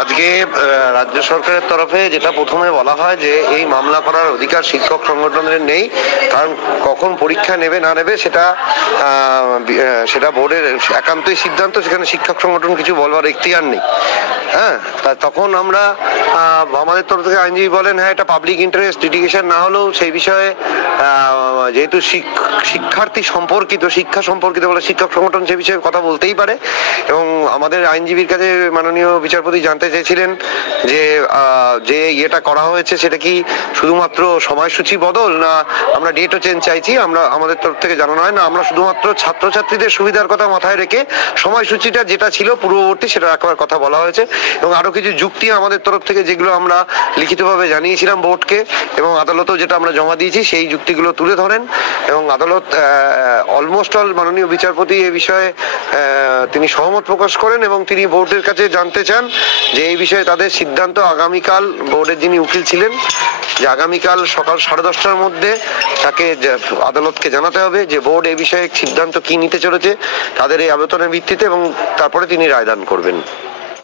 আজকে রাজ্য সরকারের তরফে যেটা প্রথমে বলা হয় যে এই মামলা করার অধিকার শিক্ষক সংগঠনের নেই, কারণ কখন পরীক্ষা নেবে না নেবে সেটা বোর্ডের একান্তই সিদ্ধান্ত, সেখানে শিক্ষক সংগঠন কিছু বলবার এখতিয়ার নেই। হ্যাঁ, তখন আমরা আমাদের তরফ থেকে আইনজীবী বলেন হ্যাঁ এটা পাবলিক ইন্টারেস্ট লিটিগেশন না হলেও সেই বিষয়ে যেহেতু শিক্ষার্থী সম্পর্কিত, শিক্ষা সম্পর্কিত বলে শিক্ষক সংগঠন সে বিষয়ে কথা বলতেই পারে। এবং আমাদের আইনজীবীর কাছে মাননীয় বিচারপতি জানতে চেয়েছিলেন যে ইয়েটা করা হয়েছে সেটা কি শুধুমাত্র সময়সূচি বদল, না আমরা ডেটও চেঞ্জ চাইছি। আমাদের তরফ থেকে জানানো হয় না, আমরা শুধুমাত্র ছাত্রছাত্রীদের সুবিধার কথা মাথায় রেখে সময়সূচিটা যেটা ছিল পূর্ববর্তী সেটা রাখার কথা বলা হয়েছে। এবং আরো কিছু যুক্তি আমাদের তরফ থেকে যেগুলো আমরা লিখিতভাবে জানিয়েছিলাম বোর্ডকে এবং আদালতেও যেটা আমরা জমা দিয়েছি সেই যুক্তিগুলো তুলে ধরেন। এবং আদালত অলমোস্ট অল মাননীয় বিচারপতি এ বিষয়ে তিনি সহমত প্রকাশ করেন এবং তিনি বোর্ডের কাছে জানতে চান যে এই বিষয়ে তাদের সিদ্ধান্ত আগামীকাল, বোর্ডের যিনি উকিল ছিলেন, যে আগামীকাল সকাল 10:30টার মধ্যে তাকে আদালতকে জানাতে হবে যে বোর্ড এই বিষয়ে সিদ্ধান্ত কি নিতে চলেছে তাদের এই আবেদনের ভিত্তিতে, এবং তারপরে তিনি রায়দান করবেন।